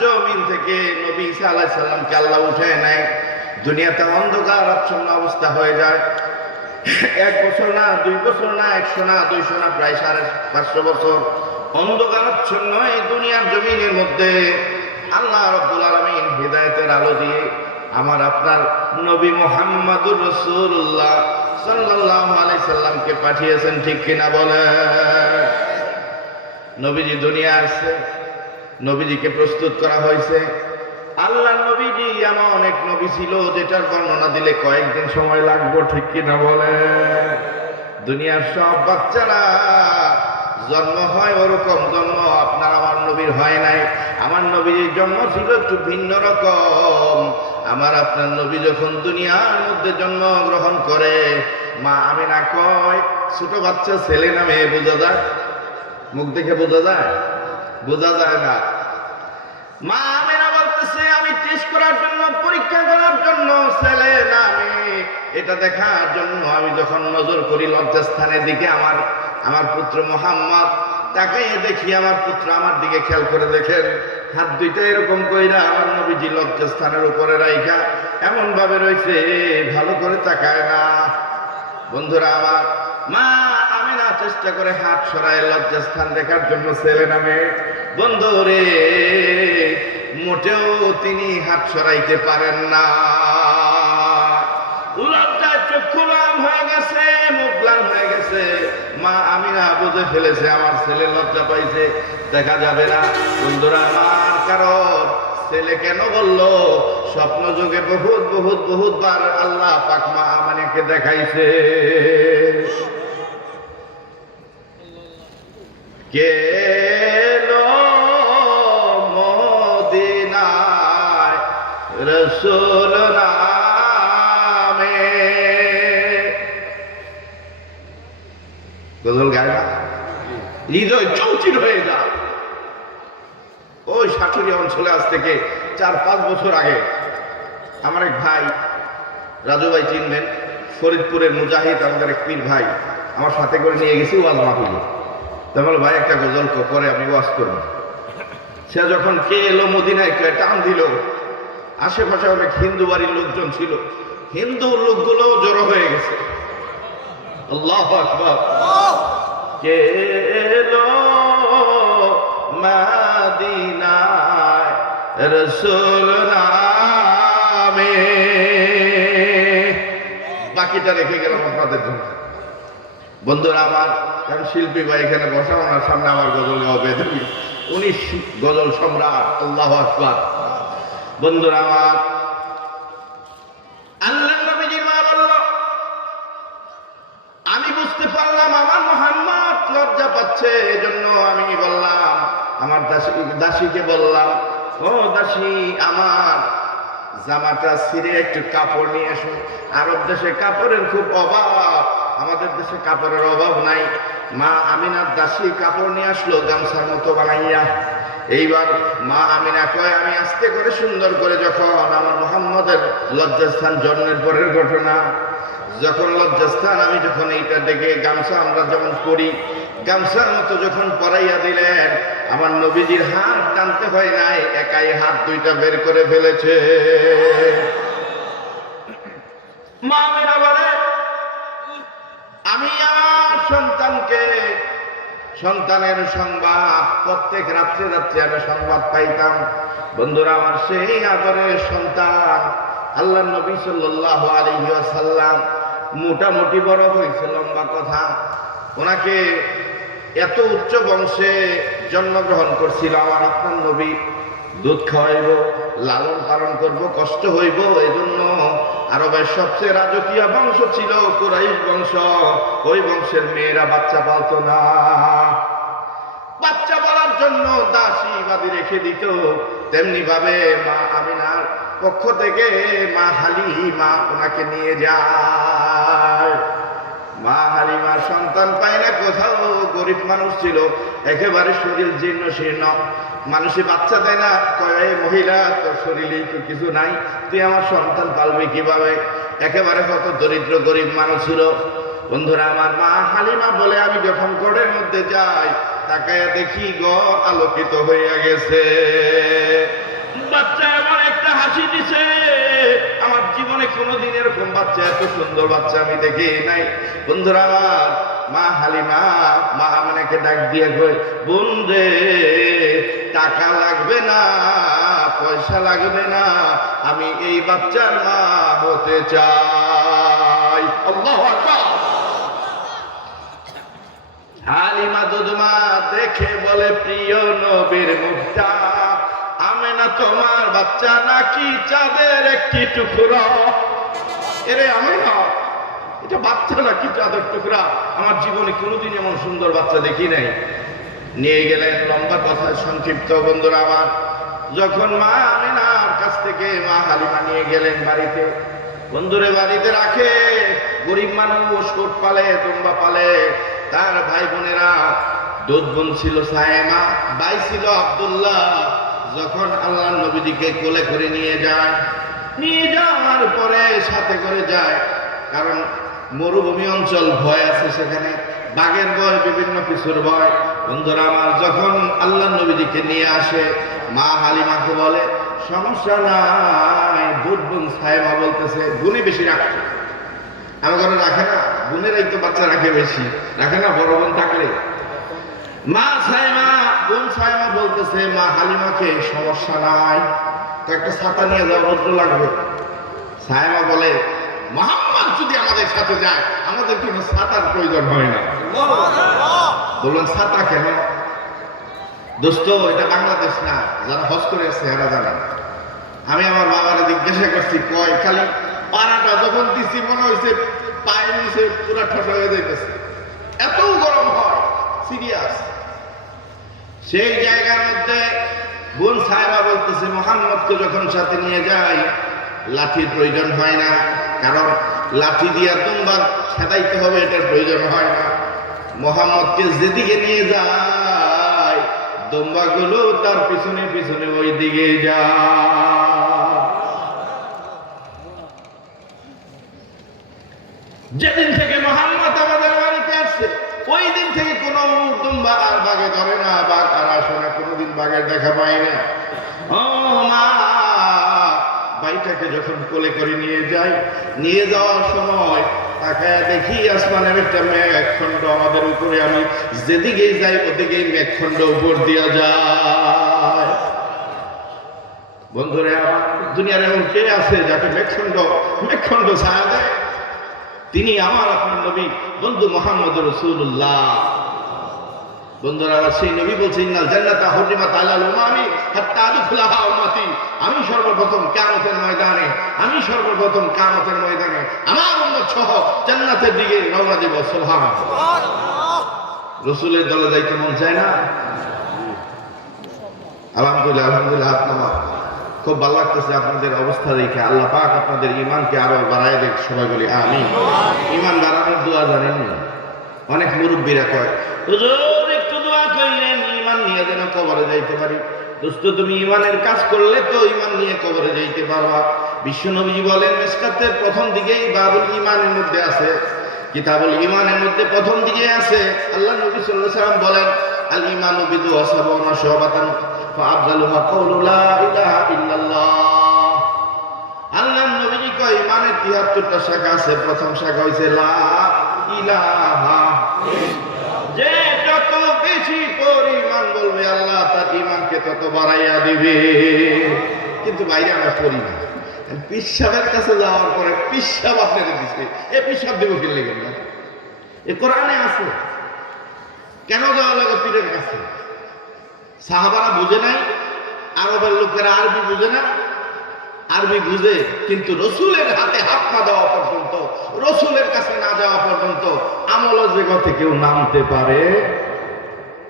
জমিন থেকে নবী আলাইহিস সালামকে আল্লাহ উঠে নেয়, দুনিয়াতে অন্ধকার আচ্ছন্ন অবস্থা হয়ে যায়। এক বছর না, দুই বছর না, একশো না, দুইশো না, প্রায় সাড়ে পাঁচশো বছর। অন্ধকারাচ্ছন্ন এই দুনিয়ার জমিনের মধ্যে আল্লাহ রব্বুল আলমিন হৃদায়তের আলো দিয়ে আমার আপনার নবী মোহাম্মদুর রসুল্লাহ সাল্লাহ আলাই সাল্লামকে পাঠিয়েছেন, ঠিক কিনা বলে নবীজি দুনিয়া আসছে। নবীজিকে প্রস্তুত করা হয়েছে। আল্লাহ নবীজি এমন অনেক নবী ছিল যেটার বর্ণনা দিলে কয়েকদিন সময় লাগবো, ঠিক কিনা বলে? দুনিয়ার সব বাচ্চারা জন্ম হয় ওরকম, জন্ম আপনার আমার নবীর হয় নাই। আমার নবীর জন্ম ছিল একটু ভিন্ন রকম। আমার আপনার নবী যখন দুনিয়ার মধ্যে জন্মগ্রহণ করে, মা আমি না কয়, ছোট বাচ্চা, ছেলে না মেয়ে, বোঝা যায়? মুখ দেখে বোঝা যায়? বোঝা যায় না। মা আমেনা বলতেছে, আমি টেস্ট করার জন্য, পরীক্ষা করার জন্য ছেলে না মেয়ে এটা দেখার জন্য আমি যখন নজর করি লজ্জাস্থানের দিকে, আমার আমার পুত্র মোহাম্মদ তাকে দেখি আমার পুত্র আমার দিকে খেয়াল করে দেখেন। হাত দুইটা এরকম কইরা আমার নবীজি লজ্জাস্থানের উপরে রাইখা এমন ভাবে রয়েছে ভালো করে তাকায় না। বন্ধুরা আমার, মা আমি না চেষ্টা করে হাত সরায় লজ্জাস্থান দেখার জন্য ছেলে নামে বন্ধু রে, মোটেও তিনি হাত সরাইতে পারেন না। চক্ষু হয়ে গেছে, মুখ হয়ে গেছে। মা আমি না বুঝে ফেলেছে, আমার ছেলে লজ্জা পাইছে। দেখা যাবে না, বন্ধুরা কারণ। ছেলে কেন বলল, স্বপ্ন যুগে বহুত বহুত বহুত বার আল্লাহ পাক মা আমাকে দেখাইছে। কে রসুল নামে গজল গায় না হৃদয় চৌচির হয়ে যায় ওই সাটুরি অঞ্চলে আজ থেকে চার, পাঁচ বছর আগে আমার এক ভাই, রাজু ভাই চিনবেন, ফরিদপুরের মুজাহিদ আমাদের এক পীর ভাই, আমার সাথে করে নিয়ে গেছি ওয়াজ মাহফিলে। তো বলো, ভাই, একটা গজল করে আমি ওয়াজ করব। সে যখন কে এলো, মদিনায় টান দিল। আশেপাশে অনেক হিন্দু বাড়ির লোকজন ছিল। হিন্দু লোকগুলো জড়ো হয়ে গেছে। আল্লাহ আকবার। কে মাদিনায় রসুল বাকিটা রেখে গেলাম আপনাদের জন্য। বন্ধুরা, আমার কারণ শিল্পী ভাই এখানে বসা? ওনার সামনে আমার গজল গাওয়া বেদবি। উনি গজল সম্রাট। আল্লাহ আকবার। বন্ধুরা আমার, আল্লাহ নবীজির মা বলল, আমি বুঝতে পারলাম আমার মোহাম্মদ লজ্জা পাচ্ছে, এজন্য আমি বললাম, আমার দাসী, দাসীকে বললাম, ও দাসী, আমার জামাটা ছিঁড়ে একটু কাপড় নিয়ে এসো। আরব দেশে কাপড়ের খুব অভাব, আমাদের দেশে কাপড়ের অভাব নাই। মা আমিনার দাসী কাপড় নিয়ে আসলো, গামছার মতো বানাইয়া এইবার মা আমিনা কয়, আমি আস্তে করে সুন্দর করে যখন আমার মোহাম্মদের লজ্জাস্থান জন্মের পরের ঘটনা, যখন লজ্জাস্থান আমি যখন এইটা দেখে গামছা আমরা যেমন করি গামছার মতো যখন পরাইয়া দিলেন, আমার নবীজির হাত টানতে হয় নাই, একাই হাত দুইটা বের করে ফেলেছে। মা মেরা বলে, আমি আমার সন্তানকে সন্তানের সংবাদ, প্রত্যেক রাত্রে রাত্রে আমি সংবাদ পাইতাম। বন্ধুরা, আমার সেই আদরের সন্তান, আল্লাহ নবী সাল্লাহ আলহিসাল্লাম মোটামুটি বড় হয়েছে, লম্বা কথা। ওনাকে এত উচ্চ বংশে জন্মগ্রহণ করছিল আমার আপনার নবী। দুধ খাওয়াইব, লালন পালন করব, কষ্ট হইব, এজন্য আরবের সবচেয়ে রাজকীয় বংশ ছিল কুরাইশ বংশ। ওই বংশের মেয়েরা বাচ্চা পালতো না। বাচ্চা পালার জন্য দাসী বাদী রেখে দিত। তেমনি ভাবে মা আমিনার পক্ষ থেকে মা হালিমা ওনাকে নিয়ে যায়। মা হালিমার সন্তান পায় না কোথাও। গরিব মানুষ ছিল, একেবারে শরীর জীর্ণ শীর্ণ। মানুষে বাচ্চা দেয় না, কয়ে মহিলা, তোর শরীরে তো কিছু নাই, তুই আমার সন্তান পালবি কীভাবে? একেবারে কত দরিদ্র গরিব মানুষ ছিল। বন্ধুরা, আমার মা হালিমা বলে, আমি যখন গড়ের মধ্যে যাই, তাকায় দেখি গ আলোকিত হইয়া গেছে। বাচ্চা আমার একটা হাসি দিছে, আমার জীবনে কোনোদিন এরকম বাচ্চা, এত সুন্দর বাচ্চা আমি দেখি নাই। বন্ধুরা, আমার মা হালিমা, মা আমাকে ডাক দিয়ে কই বোন রে, টাকা লাগবে না, পয়সা লাগবে না, আমি এই বাচ্চার মা হতে চাই। হালিমা দুদমা দেখে বলে, প্রিয় নবীর মুখটা আমি না তোমার বাচ্চা নাকি চাঁদের একটি টুকরো? এরে আমি না এটা বাচ্চা নাকি চাঁদের টুকরা? আমার জীবনে কোনোদিন এমন সুন্দর বাচ্চা দেখি নাই। নিয়ে গেলেন লম্বা কথা সংক্ষিপ্ত বন্ধুরা আমার। যখন মা আমিনার কাছ থেকে মা হালিমা নিয়ে গেলেন বাড়িতে, বন্ধুরে বাড়িতে রাখে, গরিব মানুষ কোট পালে তোমবা পালে। তার ভাই বোনেরা, দুধ বোন ছিল সায়েমা, ভাই ছিল আবদুল্লাহ। যখন আল্লাহ নবীদিকে কোলে করে নিয়ে যায়, নিয়ে যাওয়ার পরে সাথে করে যায়। কারণ মরুভূমি অঞ্চল ভয় আছে সেখানে। বাঘের ভয়, বিভিন্ন কিছুর ভয়। বন্ধুরা, আমার যখন আল্লাহ নবীদিকে নিয়ে আসে, মা হালিমাকে বলে, সমস্যা নাই দুধ বোন সায়েমা বলতেছে গুণে বেশি রাখছে। আমার ঘরে রাখে না বোনেরাই তো বাচ্চা রাখে বেশি। রাখে না, বড় বোন থাকলে। মা সাইমা, বোন সাইমা বলতেছে, মা হালিমাকে সমস্যা নাই। তো একটা ছাতা নিয়ে যাও রৌদ্র লাগবে। সাইমা বলে মোহাম্মদ যদি আমাদের সাথে যায়, আমাদের কোনো ছাতার প্রয়োজন হয় না। বললেন ছাতা কেন? দোস্ত, এটা বাংলাদেশ না, যারা হজ করে আসছে এরা জানেন আমি আমার বাবারে জিজ্ঞাসা করছি, কয়, খালি পাড়াটা যখন দিছি, মনে হয়েছে পায়ের নিচে পুরা ঠোঁট হয়ে যাইতেছে। এত গরম হয়, সিরিয়াস। সেই জায়গার মধ্যে বোন সাহেবা বলতেছে, মোহাম্মদকে যখন সাথে নিয়ে যায় লাঠির প্রয়োজন হয় না। কারণ লাঠি দিয়া তোমার খেদাইতে হবে, এটার প্রয়োজন হয় না। মোহাম্মদকে যেদিকে নিয়ে যায় তার পিছনে পিছনে ওই দিকে যেদিন থেকে মোহাম্মদ আমাদের বাড়িতে আসছে ওই দিন থেকে কোনো দুম্বা আর বাগে ধরে না, বাঘ আর আসে না, কোনোদিন বাঘের দেখা পায় না। বাইটাকে যখন কোলে করে নিয়ে যাই নিয়ে যাওয়ার সময় তাকায় দেখি আসমানের একটা মেঘখণ্ড আমাদের উপরে আমি যেদিকেই যাই ওদিকেই মেঘখণ্ড উপর দিয়া যায়। বন্ধুরা দুনিয়ার এমন কে আছে যাকে মেঘখণ্ড মেঘখণ্ড ছায়া দেয়? তিনি আমার আপনার নবী, বন্ধু মোহাম্মদ রসুল্লাহ বন্ধুরা, আমার সেই নবী ইন্নাল আলাল উমামি হাত্তা আমি সর্বপ্রথম কিয়ামতের ময়দানে, আমি সর্বপ্রথম কিয়ামতের ময়দানে আমার উম্মত সহ জান্নাতের দিকে রওনা দেব, সুবহানাল্লাহ। রসুলের দলে যাইতে মন চায় না? আলহামদুলিল্লাহ আলহামদুলিল্লাহ আপনার খুব ভালো লাগতেছে আপনাদের অবস্থা দেখে। আল্লাহ পাক আপনাদের ইমানকে আরও বাড়ায় দেখ, সবাই বলি আমি ইমান বাড়ানোর দোয়া জানেন অনেক মুরব্বীরা কয়, হুজুর নিয়ে যেন কবরে যাইতে পারি। দোস্ত, তুমি ইমানের কাজ করলে তো ইমান নিয়ে কবরে যাইতে পারবা বিশ্ব নবীজি বলেন, মেসকাতের প্রথম দিকেই বাবুল ইমানের মধ্যে আছে। কিতাবুল ইমানের মধ্যে প্রথম দিকে আছে। আল্লাহ নবী আলাইহি সাল্লাম বলেন আল ইমানু বিদু আসাবানা শুবাতান ফাআফজালুহা আল্লাহ নবীজি কয় ইমানের 73টা শাখা আছে, প্রথম শাখা হইছে লা ইলাহা যে যত বেশি বলবে আল্লাহ, তার ইমানকে তত বাড়াইয়া দিবে। কিন্তু বাইরে আমরা করি না। পিসাবের কাছে যাওয়ার পরে পিসাব আপনাকে দিচ্ছে এ পিসাব দেবো কিনলে গেল এ কোরআনে আছে। কেন যাওয়া লাগে পীরের কাছে? সাহাবারা বুঝে নাই, আরবের লোকেরা আরবি বুঝে না। আরবি বুঝে, কিন্তু রসুলের হাতে হাত না দেওয়া পর্যন্ত, রসুলের কাছে না যাওয়া পর্যন্ত আমল জগতে কেউ নামতে পারে।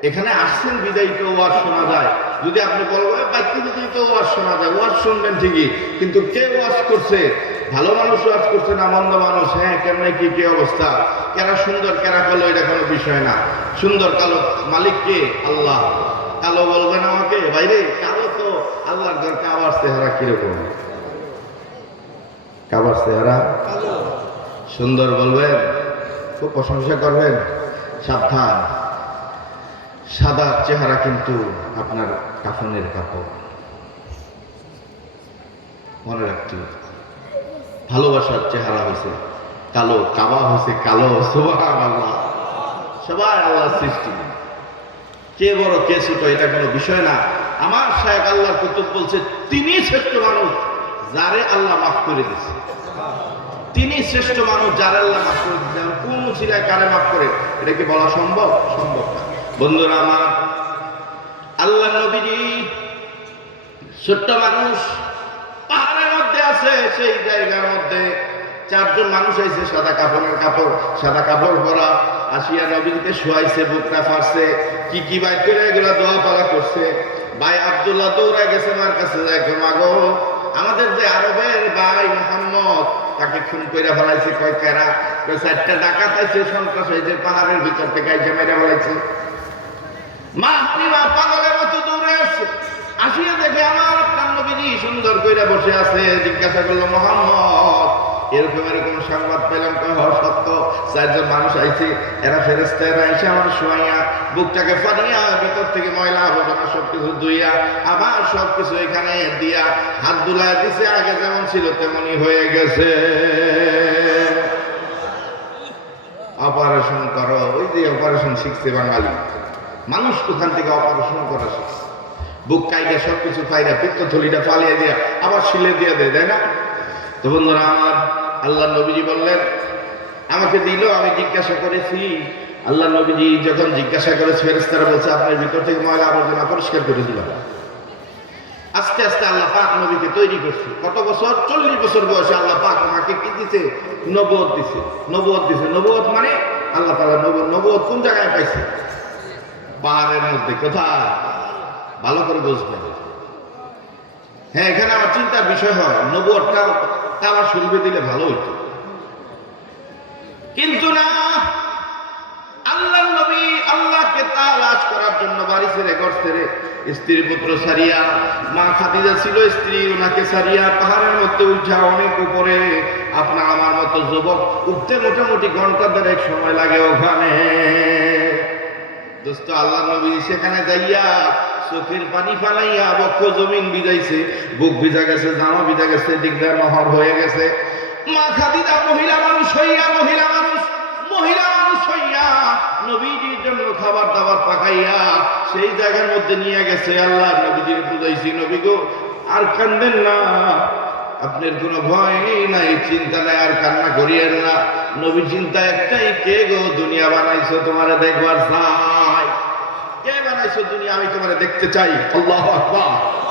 এখানে আসছেন বিদায়ী তো ওয়াজ শোনা যায়। যদি আপনি বলবেন বাচ্চা যদি তো ওয়াজ শোনা যায়, ওয়াজ শুনবেন ঠিকই। কিন্তু কে ওয়াজ করছে? ভালো মানুষ ওয়াজ করছে না মন্দ মানুষ? হ্যাঁ কেমন কি কি অবস্থা? কেরা সুন্দর, কেরা কালো, এটা কোনো বিষয় না। সুন্দর, কালো মালিক কে? আল্লাহ। কালো বলবেন আমাকে? বাইরে? কালো তো আল্লাহর ঘর, কাবার চেহারা কীরকম? কাবার চেহারা? সুন্দর বলবেন? খুব প্রশংসা করবেন? সাবধান। সাদা চেহারা কিন্তু আপনার কাফনের কাপড়। মনে রাখতে ভালোবাসার চেহারা হয়েছে। কালো কাবা হয়েছে, কালো। আল্লাহ সবাই আল্লাহ সৃষ্টি। কে বড়, কে ছোট, এটা কোনো বিষয় না। আমার শায়েক আল্লাহর কুতুব বলছে, তিনি শ্রেষ্ঠ মানুষ যারে আল্লাহ মাফ করে দিছে তিনি শ্রেষ্ঠ মানুষ যার আল্লাহ মাফ করে আর কোন ছিলায় কারে মাফ করে? এটা কি বলা সম্ভব? সম্ভব না। বন্ধুরা আমার আল্লাহ নবীজি ছোট্ট মানুষ, পাহাড়ের মধ্যে আছে, সেই জায়গার মধ্যে চারজন মানুষ আইছে সাদা কাপড়ের কাপড়, সাদা কাপড় পরা, আসিয়া নবীনকে শোয়াইছে, বুকটা ফারছে কি কি বাইর করে এগুলা দোয়া পালা করছে। ভাই আব্দুল্লাহ দৌড়া গেছে মার কাছে যায় মাগো, আমাদের যে আরবের ভাই মোহাম্মদ, তাকে খুন করে ফেলাইছে কয় কেরা? চারটা ডাকাত আইছে সন্ত্রাস হয়েছে পাহাড়ের ভিতর থেকে আইসে মেরে ফেলাইছে। মা পাগলের মতো দৌড়ে আসছে। আসিয়া দেখে আমার আপনার নবীজি সুন্দর কইরা বসে আছে। জিজ্ঞাসা করল, মোহাম্মদ, এরকম এরকম সংবাদ পেলাম কয় হওয়া সত্য। চারজন মানুষ আইছে, এরা ফেরেস্তা এরা এসে আমার শোয়াইয়া, বুকটাকে ফানিয়া ভিতর থেকে ময়লা, আবর্জনা সবকিছু ধুইয়া, আবার সবকিছু এখানে দিয়া হাত দুলায় দিছে, আগে যেমন ছিল তেমনই হয়ে গেছে। অপারেশন করো, ওই যে অপারেশন শিখছে বাঙালি। মানুষ ওখান থেকে অপারেশন করা শিখছে? বুক কাইটা সব কিছু পাইরা পিত্ত থলিটা পালিয়ে দিয়া আবার শিলে দিয়ে দেয়, তাই না? তো বন্ধুরা, আমার আল্লাহ নবীজি বললেন, আমাকে দিল, আমি জিজ্ঞাসা করেছি। আল্লাহ নবীজি যখন জিজ্ঞাসা করেছে ফেরেস্তারা বলছে, আপনার ভিতর থেকে ময়লা আবর্জনা পরিষ্কার করে দিলাম। আস্তে আস্তে আল্লাহ পাক নবীকে তৈরি করছে। কত বছর? চল্লিশ বছর বয়সে আল্লাহ পাক আমাকে কি দিছে? নবদ দিছে। নবদ দিছে। নবদ মানে আল্লাহ তালা নবদ নবদ কোন জায়গায় পাইছে? পাহাড়ের মধ্যে, কোথায়? ভালো করে বুঝবেন। হ্যাঁ এখানে আমার চিন্তার বিষয় হয় নবদটা তা আমার শুনবে দিলে ভালো হইতো। কিন্তু না আল্লাহ নবী আল্লাহকে তালাশ করার জন্য বাড়ি ছেড়ে ঘর ছেড়ে স্ত্রী পুত্র সারিয়া, মা খাদিজা ছিল স্ত্রী ওনাকে সারিয়া পাহাড়ের মধ্যে উঠা অনেক উপরে। আপনার আমার মতো যুবক উঠতে মোটামুটি ঘণ্টা দেড়েক সময় লাগে ওখানে। দোস্ত আল্লাহ নবী সেখানে যাইয়া চোখের পানি ফালাইয়া বক্ষ জমিন ভিজাইছে, বুক ভিজা গেছে, জামা ভিজা গেছে দিকদার নহর হয়ে গেছে। মা খাদিজা মহিলা মানুষ হইয়া, মহিলা মানুষ মহিলা মানুষ হইয়া নবীজির জন্য খাবার দাবার পাকাইয়া সেই জায়গার মধ্যে নিয়ে গেছে আল্লাহ নবীজির বুঝাইছি, নবী গো, আর কান্দেন না। আপনার কোনো ভয় নাই, চিন্তা নাই, আর কান্না করিয়েন না। নবী চিন্তা একটাই, কে গো দুনিয়া বানাইছো, তোমার দেখবার চাই? কে দুনিয়া আমি তোমার দেখতে চাই। আল্লাহ আকবার।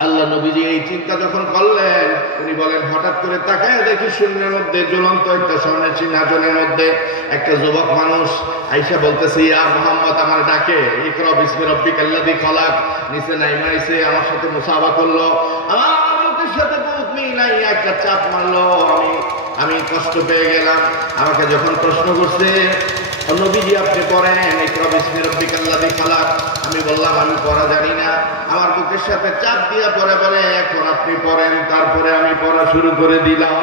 আল্লাহ নবীজি এই চিন্তা যখন করলেন, উনি বলেন, হঠাৎ করে তাকায় দেখি শূন্যের মধ্যে, জ্বলন্ত একটা স্বর্ণের সিংহাসনের মধ্যে, একটা যুবক মানুষ আইসা বলতেছে, ইয়া মোহাম্মদ, আমার ডাকে, ইকরা বিসমি রব্বিক আল্লাযী খলাক। নিচে নাই মারিছে আমার সাথে মুসাফা করল। আমার লোকের সাথে বহুত নাই। একটা চাপ মারলো। আমি আমি কষ্ট পেয়ে গেলাম। আমাকে যখন প্রশ্ন করছে নবীজি আপনি পড়েন ইকরা বিসমি রব্বিক আল্লাযী খলাক। আমি বললাম, আমি পড়া জানি না। আমার বুকের সাথে চাপ দিয়া পরে বলে এখন আপনি পড়েন, তারপরে আমি পড়া শুরু করে দিলাম।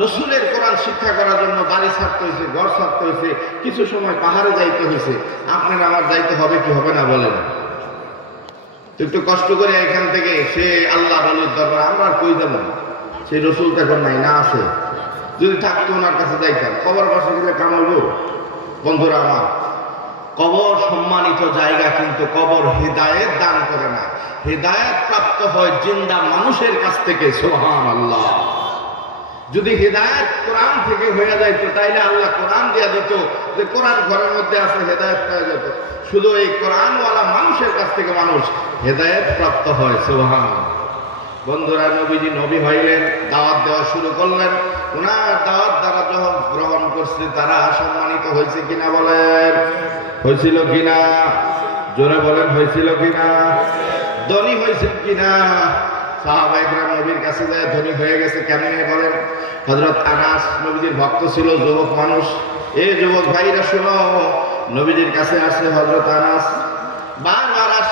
রসুলের কোরআন শিক্ষা করার জন্য বাড়ি ছাড়তে হয়েছে, ঘর ছাড়তে হয়েছে, কিছু সময় পাহাড়ে যাইতে হয়েছে। আপনার আমার যাইতে হবে কি হবে না বলেন? একটু কষ্ট করে এখান থেকে সে আল্লাহ বলির দরবার, আমরা আর কই দেব সেই রসুল তো এখন নাই, না আছে। যদি থাকতো ওনার কাছে যাইতাম, কবর পাশে গেলে কামাবো বন্ধুরা আমার, কবর সম্মানিত জায়গা কিন্তু কবর হৃদায়ত দান করে না। হৃদায়ত প্রাপ্ত হয় জিন্দা মানুষের কাছ থেকে সোহান আল্লাহ যদি হেদায়ত কোরআন থেকে হয়ে যাইতো, তাইলে আল্লাহ কোরআন দিয়া দিত যে কোরআন ঘরের মধ্যে আছে, হেদায়ত পাওয়া যেত শুধু এই কোরআনওয়ালা মানুষের কাছ থেকে মানুষ হেদায়ত প্রাপ্ত হয় সোহান বন্ধুরা, নবীজি নবী হইলেন, দাওয়াত দেওয়া শুরু করলেন। ওনার দাওয়াত দ্বারা যখন গ্রহণ করছে, তারা সম্মানিত হয়েছে কিনা বলেন? হয়েছিল কিনা? জোরে বলেন, হয়েছিল কিনা? ধনী হয়েছে কিনা? সাহাবাইকরা নবীর কাছে যায়, ধনী হয়ে গেছে কেমনে বলেন? হজরত আনাস নবীজির ভক্ত ছিল, যুবক মানুষ। এ যুবক ভাইরা, শোনো, নবীজির কাছে আসে হজরত আনাস। বারবার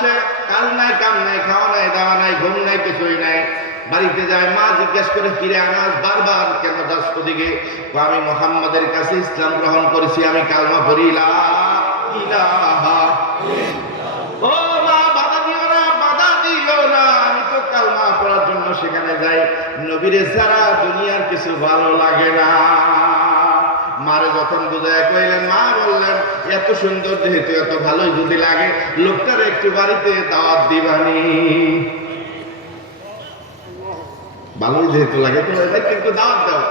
আসে, কাল নাই কাম নাই, খাওয়া নাই, দাওয়া নাই, ঘুম নাই, কিছুই নাই। বাড়িতে যায়, মা জিজ্ঞেস করে, কিরে আনাস বারবার কেন যাস ওদিকে? আমি মোহাম্মদের কাছে ইসলাম গ্রহণ করেছি, আমি কালমা পড়িলা ও মা, বাধা দিও না, বাধা দিও না, আমি তো কালমা পড়ার জন্য সেখানে যাই। নবীরে ছাড়া দুনিয়ার কিছু ভালো লাগে না। মারে যখন বুঝায় কইলেন, মা, বললেন, এত সুন্দর যেহেতু এত ভালোই যদি লাগে, লোকটার একটু বাড়িতে দাওয়াত দিবানি। ভালোই যেহেতু লাগে, তো একটু দাওয়াত দাও।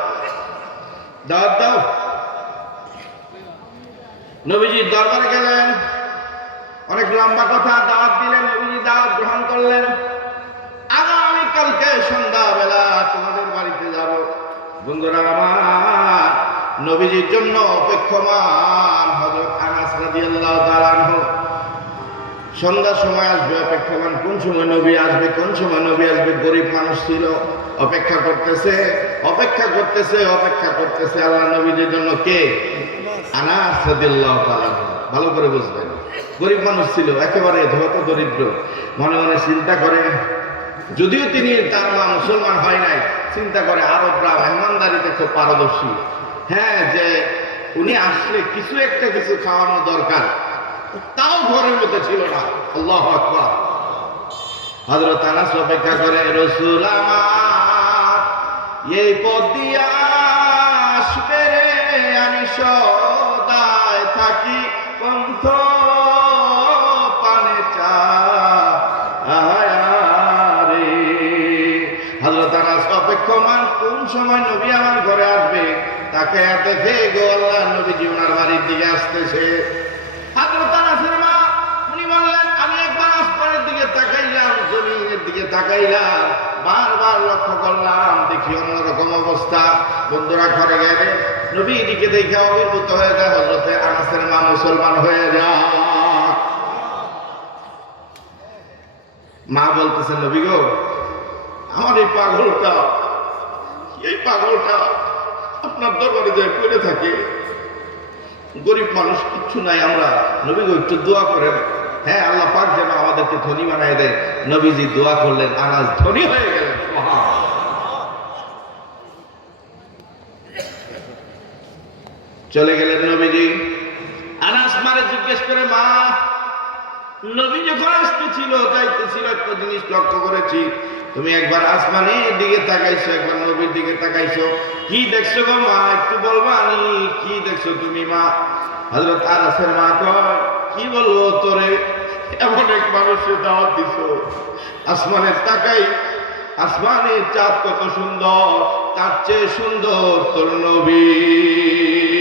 দাওয়াত দাও। নবীজির দরবারে গেলেন। অনেক লম্বা কথা দাওয়াত দিলেন, নবীজি দাওয়াত গ্রহণ করলেন। আগামীকালকে সন্ধ্যাবেলা তোমাদের বাড়িতে যাব। বন্ধুরা আমার নবীজির জন্য অপেক্ষমান হজরত আনাস রাদিয়াল্লাহু তাআলা আনহু। সন্ধ্যার সময় আসবে অপেক্ষমান কোন সময় নবী আসবে, কোন সময় নবী আসবে, গরিব মানুষ ছিল, অপেক্ষা করতেছে অপেক্ষা করতেছে অপেক্ষা করতেছে আল্লাহ নবীদের জন্য কে? আনাস রাদিয়াল্লাহু তাআলা ভালো করে বুঝবেন। গরিব মানুষ ছিল, একেবারে ধত দরিদ্র। মনে মনে চিন্তা করে, যদিও তিনি তার মা মুসলমান হয় নাই, চিন্তা করে আরবরা মেহমানদারিতে খুব পারদর্শী। হ্যাঁ যে উনি আসলে কিছু একটা কিছু খাওয়ানো দরকার। তাও ঘরের মধ্যে ছিল না। আল্লাহ আকবার। হজরত আনাস অপেক্ষা করে, রসুল আমার, এই পথ দিয়া আসবে রে, আমি সদায় থাকি। তাকে দেখে গো আল্লাহ নবীজি ওনার বাড়ির দিকে আসতেছে। তাকাইলাম বারবার লক্ষ্য করলাম, দেখি অবস্থা। অভিভূত হয়ে মা মুসলমান হয়ে মা বলতেছে, নবী গো, আমার এই পাগলটা এই পাগলটা আপনার দরবারে যায় পড়ে থাকে, গরিব মানুষ কিচ্ছু নাই, আমরা নবী গো একটু দোয়া করেন। হ্যাঁ আল্লাহ পাক যেন আমাদেরকে ধনী বানাই দেয়। নবীজি দোয়া করলেন, আনাজ ধনী হয়ে গেলেন চলে গেলেন নবীজি। আনাস মারে জিজ্ঞেস করে, মা, নবী যখন আসতেছিল যাইতেছিল একটা জিনিস লক্ষ্য করেছি। তুমি একবার আসমানের দিকে তাকাইছো, একবার নবীর দিকে তাকাইছো। কি দেখছ গো মা? একটু বলবা আমি কি দেখছ তুমি মা? হজরত আনাসের মা কয়, কি বলব তোরে? এমন এক মানুষের দাওয়াত দিছ। আসমানের তাকাই, আসমানের চাঁদ কত সুন্দর, তার চেয়ে সুন্দর তোর নবী।